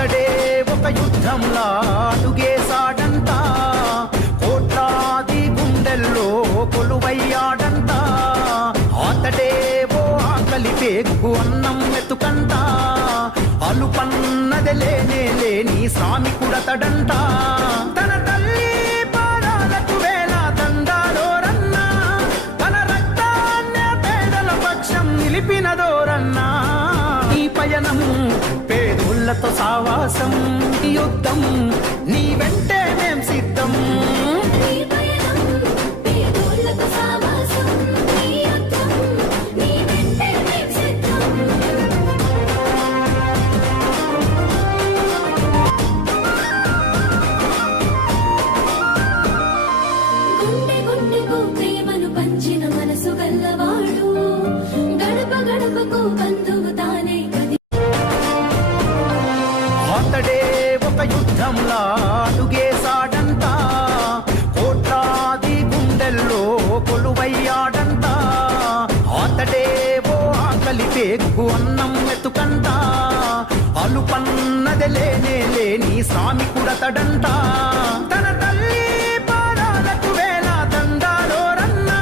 అతడే ఒక యుద్ధంలా అడుగేశాడంట కోట్లాది గుండెల్లో కొలువయ్యాడంట అతడే ఓ ఆకలి పేగు అన్నం వెతుకంట అలుపన్నది లేనే లేని శ్రామికుడతడంట తన తల్లి పాదాలకు వేల దండాలోరన్నా తన రక్తాన్నే పేదల పక్షం నిలిపినదోరన్నా ఈ పయనము పే కళ్ళతో సావాసం యుద్ధం. నీ వెంటే మేం సిద్ధం కొలువయ్యాడంట ఆతడే ఓ ఆకలి పేగు అన్నం మెతుకంట అలుపన్నది లేనే లేని శ్రామికుడతడంట తన తల్లి పాదాలకు వేల దండాలోరన్నా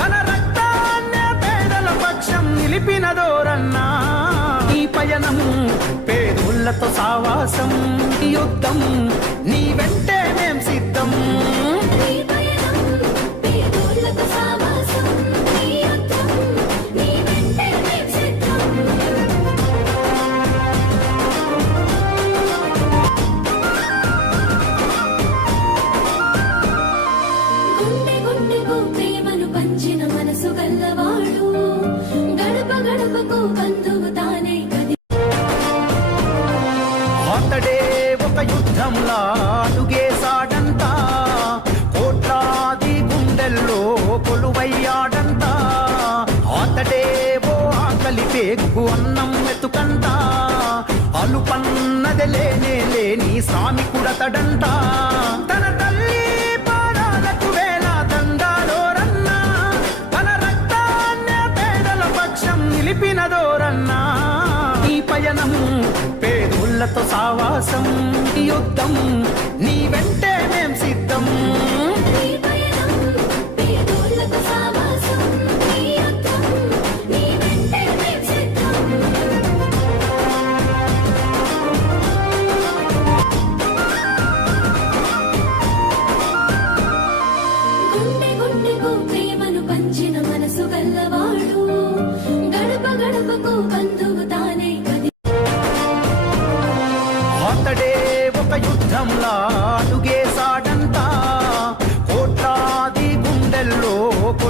తన రక్తాన్నే పేదల పక్షం నిలిపినదోరన్నా ఈ పయనం పేదోళ్ళతో సావాసం. యుద్ధం నీ వెంటే మేం సిద్ధం. పేదోళ్ళకు సావాసం పేగు అన్నం వెతుకంట. అలుపన్నది లేనే లేని శ్రామికుడతడంట తన తల్లి పాదాలకు వేల దండాలోరన్నా తన రక్తాన్నే పేదల పక్షం నిలిపినదోరన్నా ఈ పయనం పేదోళ్ళతో సావాసం. యుద్ధం నీ వెంటే మేం సిద్ధం.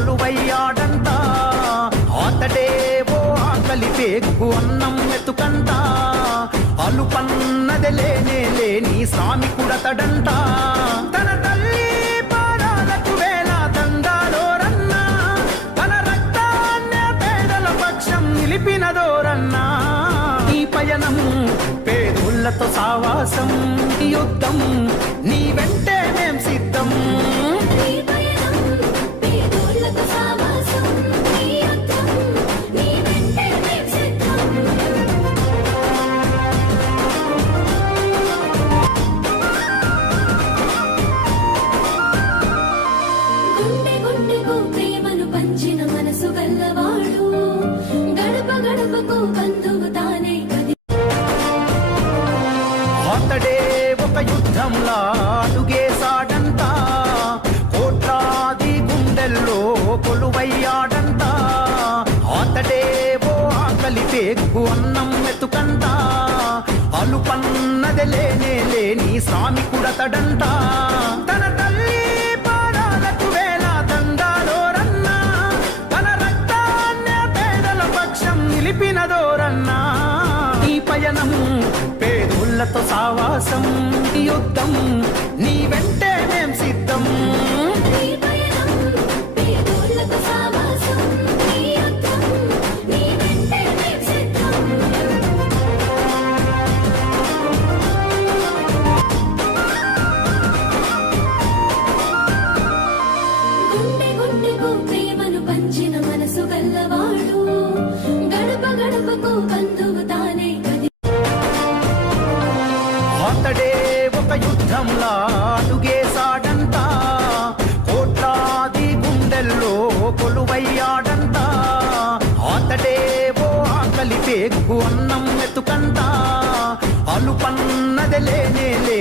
కొలువయ్యాడంట అతడే ఓ ఆకలి పేగు అన్నం వెతుకంట అలుపన్నది లేనే లేని శ్రామికుడతడంట తన తల్లి పాదాలకు వేల దండాలోరన్నా తన రక్తాన్నే పేదల పక్షం నిలిపినదోరన్నా. ఈ పయనం పేదోళ్ళతో సావాసం యుద్ధం నీ వెంటే మేం సిద్ధం. పేదోళ్ళకు సావాసం కొలువయ్యాడంట అతడే ఓ ఆకలి పేగు అన్నం మెతుకంట అలుపన్నది లేనే లేని శ్రామికుడతడంట తన తల్లి పాదాలకు వేల దండాలోరన్నా తన రక్తాన్నే పేదల పక్షం నిలిపినదోరన్నా. ఈ పయనం పేదోళ్ళతో సావాసం. ఈ యుద్ధం నీ వెంటే మేం సిద్ధం. బంధువు తానే అంతటే ఒక యుద్ధంలా అడుగేశాడంతా. కోట్లాది గుండెల్లో కొలువయ్యాడంతా. అంతటే ఓ ఆకలి పేగు అన్నం వెతుకంతా. అలుపన్నదలేనే